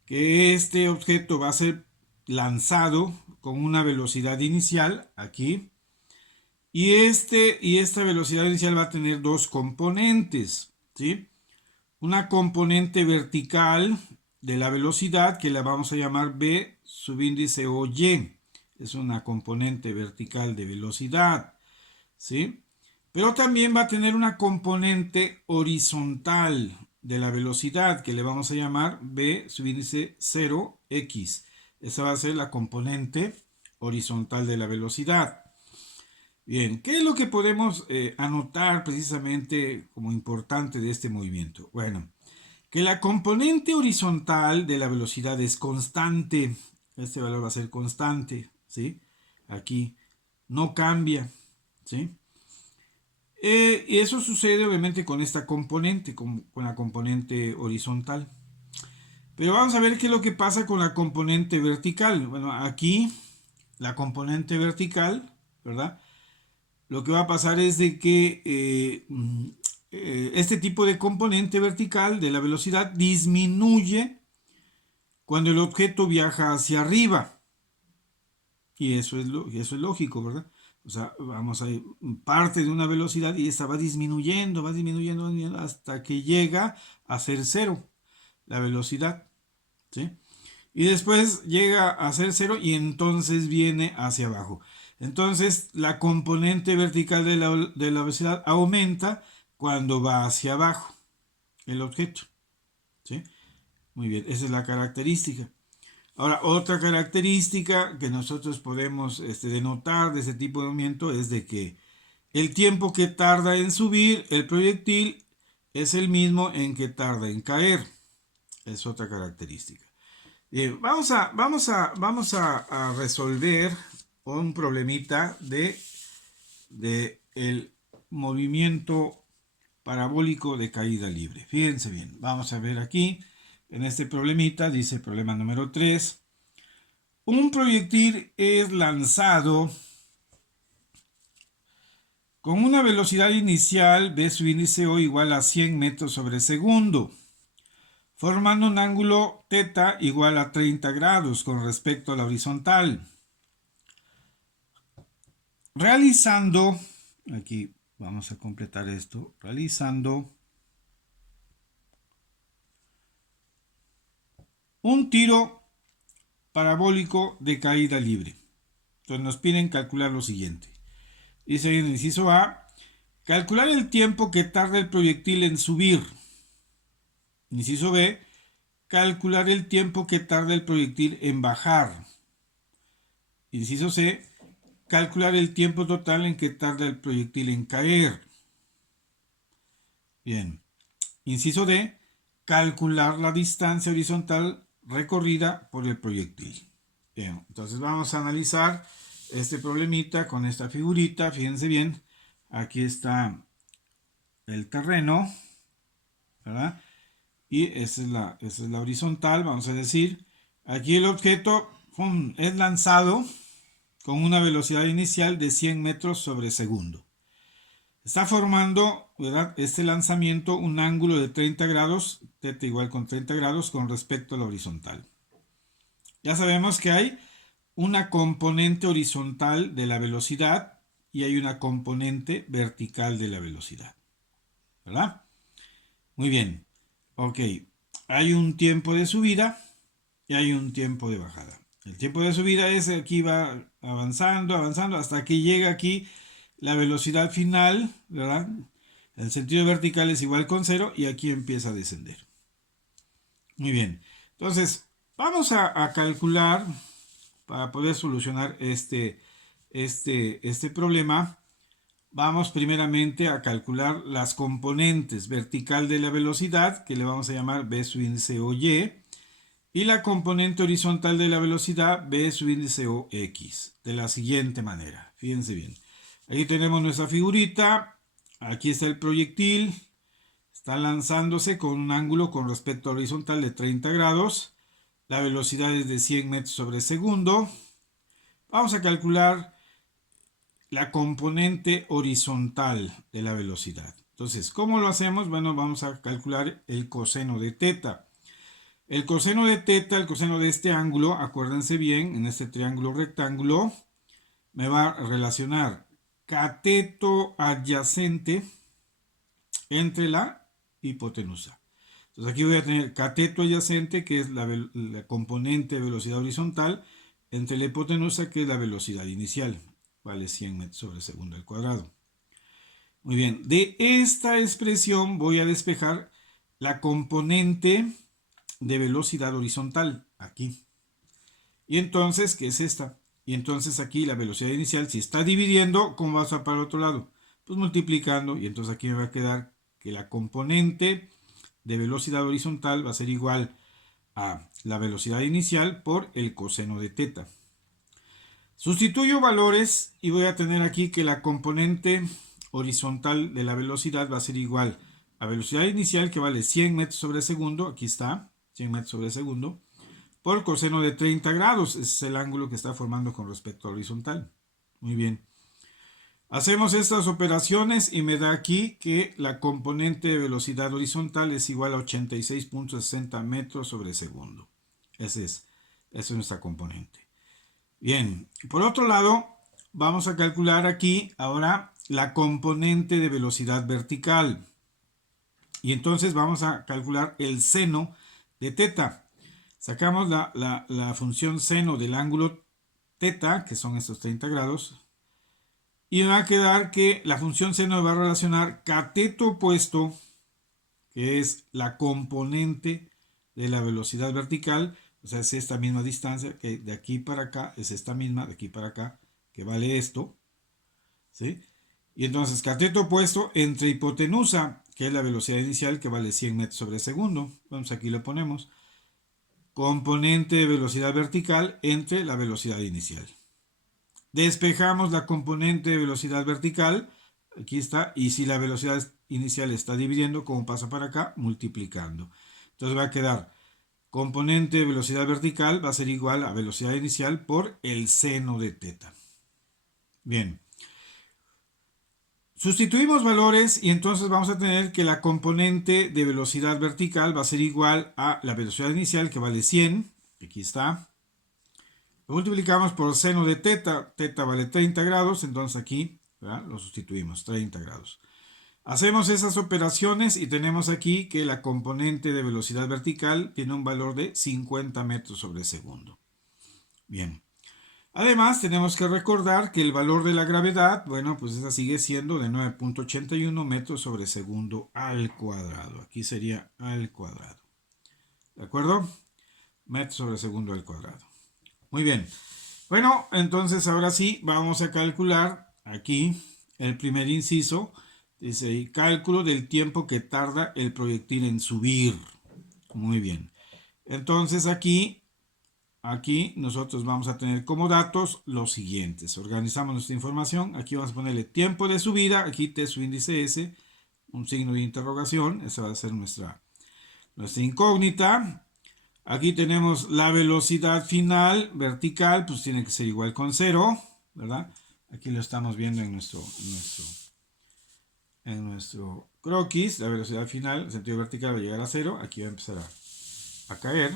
que este objeto va a ser lanzado con una velocidad inicial aquí y esta velocidad inicial va a tener dos componentes, ¿sí? Una componente vertical de la velocidad que la vamos a llamar b subíndice o y. Es una componente vertical de velocidad, ¿sí? Pero también va a tener una componente horizontal de la velocidad que le vamos a llamar b subíndice 0x. Esa va a ser la componente horizontal de la velocidad. Bien, ¿qué es lo que podemos anotar precisamente como importante de este movimiento? Bueno, que la componente horizontal de la velocidad es constante. Este valor va a ser constante, ¿sí? Aquí no cambia, ¿sí? Y eso sucede obviamente con esta componente, con la componente horizontal. Pero vamos a ver qué es lo que pasa con la componente vertical. Bueno, aquí la componente vertical, ¿verdad? Lo que va a pasar es de que este tipo de componente vertical de la velocidad disminuye cuando el objeto viaja hacia arriba. Y eso es lógico, ¿verdad? O sea, vamos a parte de una velocidad y esta va disminuyendo, disminuyendo hasta que llega a ser cero la velocidad, ¿sí? Y después llega a ser cero y entonces viene hacia abajo. Entonces la componente vertical de la velocidad aumenta cuando va hacia abajo el objeto, ¿sí? Muy bien, esa es la característica. Ahora, otra característica que nosotros podemos denotar de ese tipo de movimiento es de que el tiempo que tarda en subir el proyectil es el mismo en que tarda en caer. Es otra característica. Bien, vamos a resolver un problemita de el movimiento parabólico de caída libre. Fíjense bien, vamos a ver aquí, en este problemita, dice problema número 3. Un proyectil es lanzado con una velocidad inicial v su índice O igual a 100 metros sobre segundo, formando un ángulo θ igual a 30 grados con respecto a la horizontal. Realizando, aquí vamos a completar esto, realizando un tiro parabólico de caída libre. Entonces nos piden calcular lo siguiente. Dice en el inciso A, calcular el tiempo que tarda el proyectil en subir. Inciso B, calcular el tiempo que tarda el proyectil en bajar. Inciso C, calcular el tiempo total en que tarda el proyectil en caer. Bien. Inciso D, calcular la distancia horizontal recorrida por el proyectil. Bien, entonces vamos a analizar este problemita con esta figurita. Fíjense bien, aquí está el terreno, ¿verdad? Y esa es la horizontal, vamos a decir. Aquí el objeto es lanzado con una velocidad inicial de 100 metros sobre segundo. Está formando, ¿verdad?, este lanzamiento un ángulo de 30 grados, θ igual con 30 grados con respecto a la horizontal. Ya sabemos que hay una componente horizontal de la velocidad y hay una componente vertical de la velocidad, ¿verdad? Muy bien. Ok, hay un tiempo de subida y hay un tiempo de bajada. El tiempo de subida es aquí va avanzando, avanzando hasta que llega aquí la velocidad final, ¿verdad? El sentido vertical es igual con 0 y aquí empieza a descender. Muy bien. Entonces, vamos a calcular para poder solucionar este problema. Vamos primeramente a calcular las componentes vertical de la velocidad, que le vamos a llamar v su índice o y, y la componente horizontal de la velocidad, v su índice o x, de la siguiente manera. Fíjense bien. Aquí tenemos nuestra figurita, aquí está el proyectil, está lanzándose con un ángulo con respecto a horizontal de 30 grados, la velocidad es de 100 metros sobre segundo. Vamos a calcular la componente horizontal de la velocidad. Entonces, ¿cómo lo hacemos? Bueno, vamos a calcular el coseno de θ. El coseno de θ, el coseno de este ángulo, acuérdense bien, en este triángulo rectángulo, me va a relacionar cateto adyacente entre la hipotenusa. Entonces aquí voy a tener cateto adyacente, que es la componente de velocidad horizontal, entre la hipotenusa, que es la velocidad inicial. Vale 100 metros sobre segundo al cuadrado. Muy bien, de esta expresión voy a despejar la componente de velocidad horizontal, aquí. Y entonces, ¿qué es esta? Y entonces aquí la velocidad inicial, si está dividiendo, ¿cómo va a estar para el otro lado? Pues multiplicando, y entonces aquí me va a quedar que la componente de velocidad horizontal va a ser igual a la velocidad inicial por el coseno de teta. Sustituyo valores y voy a tener aquí que la componente horizontal de la velocidad va a ser igual a velocidad inicial, que vale 100 metros sobre segundo, aquí está, 100 metros sobre segundo, por coseno de 30 grados, ese es el ángulo que está formando con respecto a horizontal. Muy bien. Hacemos estas operaciones y me da aquí que la componente de velocidad horizontal es igual a 86.60 metros sobre segundo. Esa es nuestra componente. Bien, por otro lado, vamos a calcular aquí ahora la componente de velocidad vertical. Y entonces vamos a calcular el seno de teta. Sacamos la función seno del ángulo teta, que son estos 30 grados. Y me va a quedar que la función seno va a relacionar cateto opuesto, que es la componente de la velocidad vertical, o sea, es esta misma distancia, que de aquí para acá es esta misma, de aquí para acá, que vale esto, ¿sí? Y entonces cateto opuesto entre hipotenusa, que es la velocidad inicial, que vale 100 metros sobre segundo, vamos, aquí lo ponemos, componente de velocidad vertical entre la velocidad inicial. Despejamos la componente de velocidad vertical, aquí está, y si la velocidad inicial está dividiendo, como pasa para acá, multiplicando. Entonces va a quedar componente de velocidad vertical va a ser igual a velocidad inicial por el seno de teta. Bien. Sustituimos valores y entonces vamos a tener que la componente de velocidad vertical va a ser igual a la velocidad inicial, que vale 100, aquí está. Lo multiplicamos por seno de teta, teta vale 30 grados, entonces aquí, ¿verdad?, lo sustituimos, 30 grados. Hacemos esas operaciones y tenemos aquí que la componente de velocidad vertical tiene un valor de 50 metros sobre segundo. Bien. Además, tenemos que recordar que el valor de la gravedad, bueno, pues esa sigue siendo de 9.81 metros sobre segundo al cuadrado. Aquí sería al cuadrado. ¿De acuerdo? Metros sobre segundo al cuadrado. Muy bien. Bueno, entonces ahora sí vamos a calcular aquí el primer inciso. Dice, cálculo del tiempo que tarda el proyectil en subir. Muy bien. Entonces aquí nosotros vamos a tener como datos los siguientes. Organizamos nuestra información. Aquí vamos a ponerle tiempo de subida. Aquí T su índice S, un signo de interrogación. Esa va a ser nuestra incógnita. Aquí tenemos la velocidad final vertical, pues tiene que ser igual con 0, ¿verdad? Aquí lo estamos viendo en nuestro croquis. La velocidad final, en sentido vertical, va a llegar a 0. Aquí va a empezar a caer.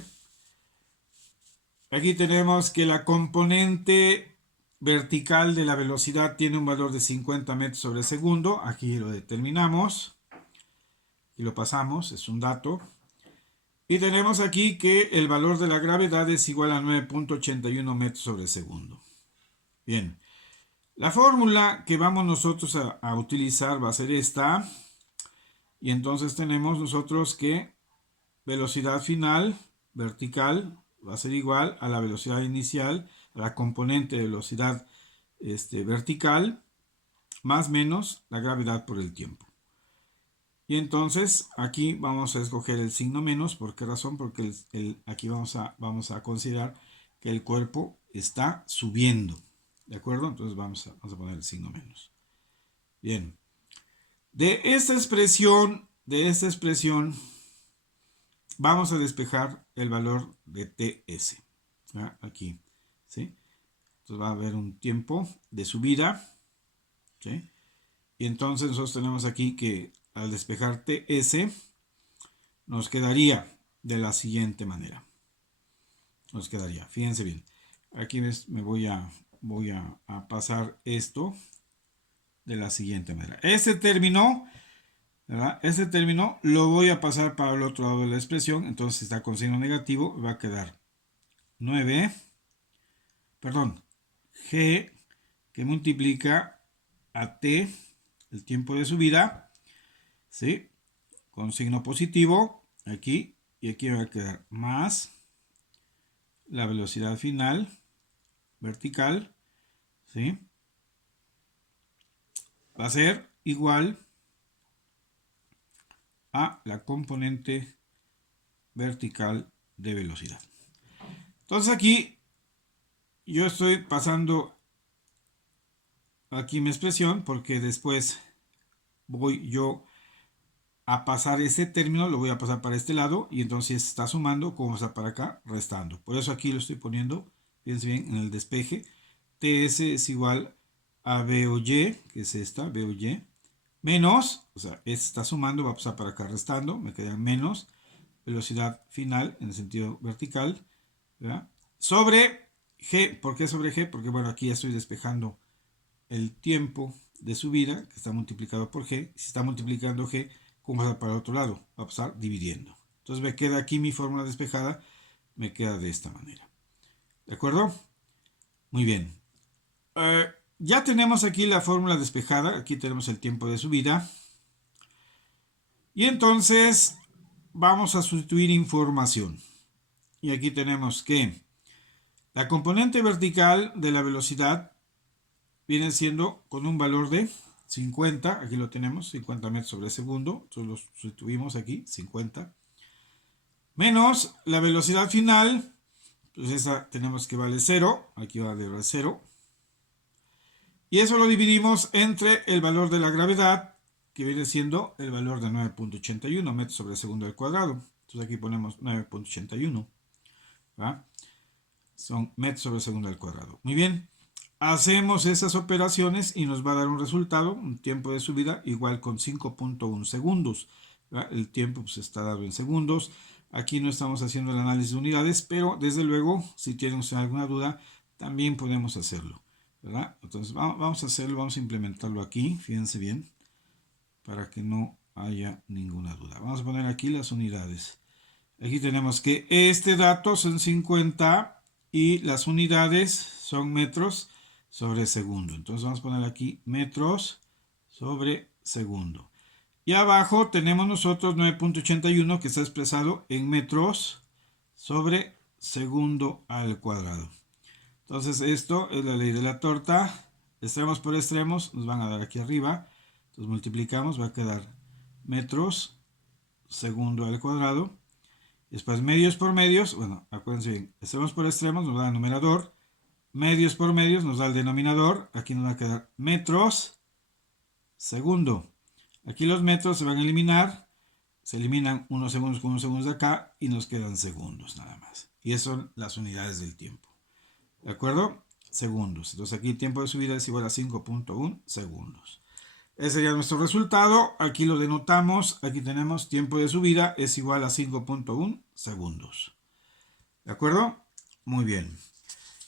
Aquí tenemos que la componente vertical de la velocidad tiene un valor de 50 metros sobre segundo. Aquí lo determinamos y lo pasamos, es un dato. Y tenemos aquí que el valor de la gravedad es igual a 9.81 metros sobre segundo. Bien, la fórmula que vamos nosotros a utilizar va a ser esta. Y entonces tenemos nosotros que velocidad final vertical va a ser igual a la velocidad inicial, a la componente de velocidad vertical, más menos la gravedad por el tiempo. Y entonces aquí vamos a escoger el signo menos. ¿Por qué razón? Porque aquí vamos a considerar que el cuerpo está subiendo. ¿De acuerdo? Entonces vamos a poner el signo menos. Bien. De esta expresión, vamos a despejar el valor de TS. Aquí. ¿Sí? Entonces va a haber un tiempo de subida. ¿Sí? Y entonces nosotros tenemos aquí que al despejar TS nos quedaría de la siguiente manera. Nos quedaría, fíjense bien. Aquí me voy a pasar esto de la siguiente manera. Este término, ¿verdad? Este término lo voy a pasar para el otro lado de la expresión. Entonces está con signo negativo. Va a quedar 9, perdón, G, que multiplica a T, el tiempo de subida, ¿sí? Con signo positivo, aquí, y aquí va a quedar más la velocidad final vertical, ¿sí? Va a ser igual a la componente vertical de velocidad. Entonces aquí yo estoy pasando aquí mi expresión porque después voy yo a pasar ese término, lo voy a pasar para este lado y entonces está sumando, como está para acá, restando. Por eso aquí lo estoy poniendo, fíjense bien, en el despeje. TS es igual a B o Y, que es esta, B o Y, menos, o sea, este está sumando, va a pasar para acá restando, me queda menos velocidad final en el sentido vertical, ¿verdad? Sobre G. ¿Por qué sobre G? Porque bueno, aquí ya estoy despejando el tiempo de subida, que está multiplicado por G. Si está multiplicando G, ¿cómo va a pasar para el otro lado? Va a pasar dividiendo. Entonces me queda aquí mi fórmula despejada, me queda de esta manera. ¿De acuerdo? Muy bien. Ya tenemos aquí la fórmula despejada, aquí tenemos el tiempo de subida. Y entonces vamos a sustituir información. Y aquí tenemos que la componente vertical de la velocidad viene siendo con un valor de 50, aquí lo tenemos, 50 metros sobre segundo, entonces lo sustituimos aquí, 50, menos la velocidad final, pues esa tenemos que vale 0, aquí va a valer 0, y eso lo dividimos entre el valor de la gravedad, que viene siendo el valor de 9.81 metros sobre segundo al cuadrado, entonces aquí ponemos 9.81, ¿va? Son metros sobre segundo al cuadrado. Muy bien, hacemos esas operaciones y nos va a dar un resultado, un tiempo de subida igual con 5.1 segundos. ¿Verdad? El tiempo pues, está dado en segundos. Aquí no estamos haciendo el análisis de unidades, pero desde luego, si tienen alguna duda, también podemos hacerlo. ¿Verdad? Entonces vamos a hacerlo, vamos a implementarlo aquí, fíjense bien, para que no haya ninguna duda. Vamos a poner aquí las unidades. Aquí tenemos que este dato son 50 y las unidades son metros sobre segundo. Entonces vamos a poner aquí metros sobre segundo. Y abajo tenemos nosotros 9.81 que está expresado en metros sobre segundo al cuadrado. Entonces esto es la ley de la torta. Extremos por extremos nos van a dar aquí arriba. Entonces multiplicamos, va a quedar metros segundo al cuadrado. Después medios por medios, bueno, acuérdense bien, extremos por extremos nos da el numerador, medios por medios nos da el denominador, aquí nos va a quedar metros segundo. Aquí los metros se van a eliminar, se eliminan unos segundos con unos segundos de acá y nos quedan segundos nada más. Y esas son las unidades del tiempo. ¿De acuerdo? Segundos. Entonces aquí el tiempo de subida es igual a 5.1 segundos. Ese sería nuestro resultado. Aquí lo denotamos. Aquí tenemos tiempo de subida es igual a 5.1 segundos. ¿De acuerdo? Muy bien.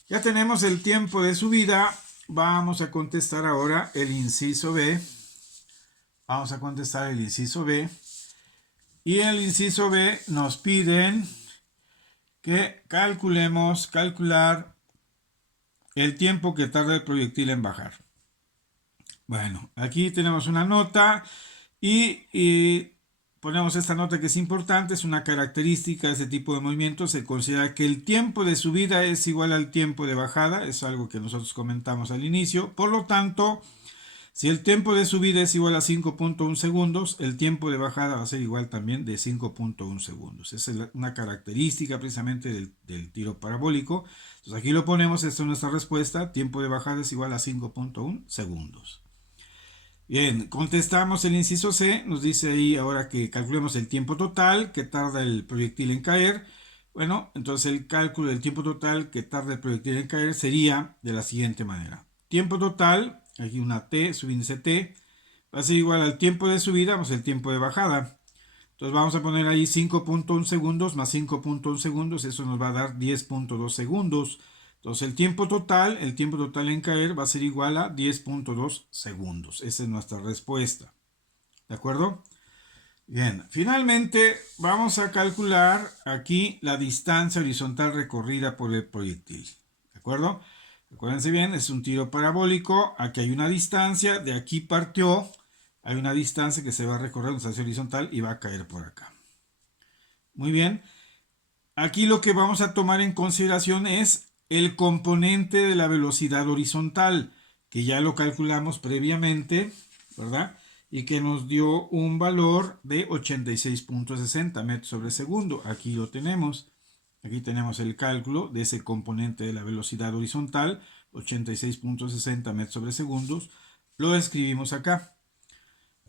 Ya tenemos el tiempo de subida. Vamos a contestar ahora el inciso B. Vamos a contestar el inciso B. Y en el inciso B nos piden que calcular el tiempo que tarda el proyectil en bajar. Bueno, aquí tenemos una nota y ponemos esta nota que es importante, es una característica de este tipo de movimientos. Se considera que el tiempo de subida es igual al tiempo de bajada, es algo que nosotros comentamos al inicio. Por lo tanto, si el tiempo de subida es igual a 5.1 segundos, el tiempo de bajada va a ser igual también de 5.1 segundos. Esa es una característica precisamente del tiro parabólico. Entonces aquí lo ponemos, esta es nuestra respuesta, tiempo de bajada es igual a 5.1 segundos. Bien, contestamos el inciso C, nos dice ahí ahora que calculemos el tiempo total que tarda el proyectil en caer. Bueno, entonces el cálculo del tiempo total que tarda el proyectil en caer sería de la siguiente manera. Tiempo total, aquí una T, subíndice T, va a ser igual al tiempo de subida más el tiempo de bajada. Entonces vamos a poner ahí 5.1 segundos más 5.1 segundos, eso nos va a dar 10.2 segundos. Entonces el tiempo total en caer va a ser igual a 10.2 segundos. Esa es nuestra respuesta. ¿De acuerdo? Bien, finalmente vamos a calcular aquí la distancia horizontal recorrida por el proyectil. ¿De acuerdo? Acuérdense bien, es un tiro parabólico. Aquí hay una distancia, de aquí partió. Hay una distancia que se va a recorrer, una distancia horizontal y va a caer por acá. Muy bien. Aquí lo que vamos a tomar en consideración es el componente de la velocidad horizontal, que ya lo calculamos previamente, ¿verdad? Y que nos dio un valor de 86.60 metros sobre segundo. Aquí lo tenemos. Aquí tenemos el cálculo de ese componente de la velocidad horizontal, 86.60 metros sobre segundos. Lo escribimos acá.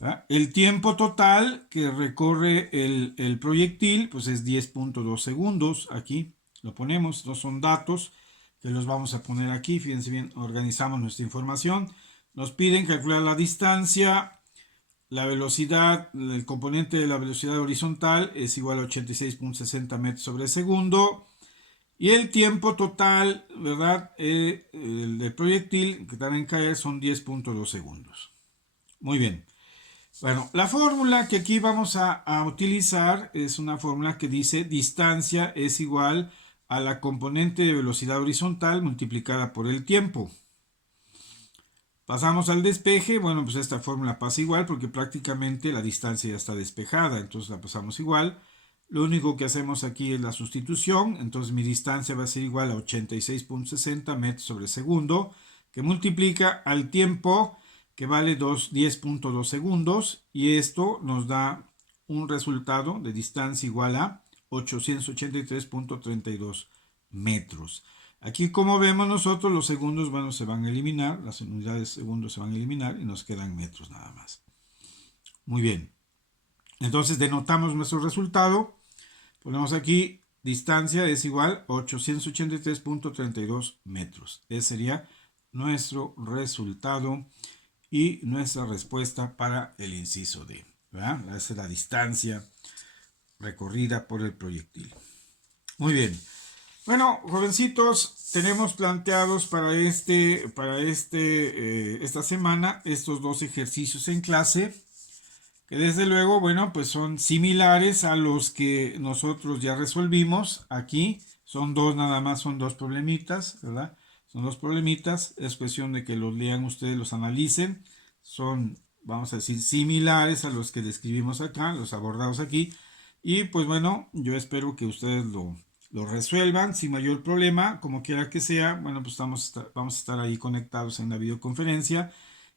¿Ah? El tiempo total que recorre el proyectil pues es 10.2 segundos. Aquí lo ponemos. Estos son datos que los vamos a poner aquí. Fíjense bien, organizamos nuestra información. Nos piden calcular la distancia. La velocidad, el componente de la velocidad horizontal es igual a 86.60 metros sobre segundo. Y el tiempo total, ¿verdad? El del proyectil que tarda en caer son 10.2 segundos. Muy bien. Bueno, la fórmula que aquí vamos a utilizar es una fórmula que dice distancia es igual a la componente de velocidad horizontal multiplicada por el tiempo. Pasamos al despeje. Bueno, pues esta fórmula pasa igual porque prácticamente la distancia ya está despejada, entonces la pasamos igual. Lo único que hacemos aquí es la sustitución, entonces mi distancia va a ser igual a 86.60 metros sobre segundo, que multiplica al tiempo, que vale 10.2 segundos, y esto nos da un resultado de distancia igual a 883.32 metros. Aquí, como vemos nosotros, los segundos, bueno, se van a eliminar, las unidades de segundos se van a eliminar y nos quedan metros nada más. Muy bien. Entonces denotamos nuestro resultado. Ponemos aquí distancia es igual a 883.32 metros. Ese sería nuestro resultado y nuestra respuesta para el inciso D. ¿Verdad? Esa es la distancia recorrida por el proyectil. Muy bien. Bueno, jovencitos, tenemos planteados para esta semana estos dos ejercicios en clase, que desde luego, bueno, pues son similares a los que nosotros ya resolvimos aquí. Son dos nada más, son dos problemitas, ¿verdad? Son dos problemitas, es cuestión de que los lean ustedes, los analicen. Son, vamos a decir, similares a los que describimos acá, los abordados aquí. Y pues bueno, yo espero que ustedes lo resuelvan sin mayor problema, como quiera que sea. Bueno, pues vamos a estar ahí conectados en la videoconferencia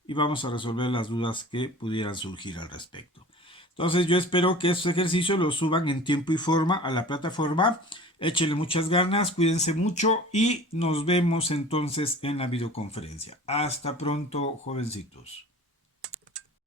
y vamos a resolver las dudas que pudieran surgir al respecto. Entonces yo espero que estos ejercicios los suban en tiempo y forma a la plataforma. Échenle muchas ganas, cuídense mucho y nos vemos entonces en la videoconferencia. Hasta pronto, jovencitos.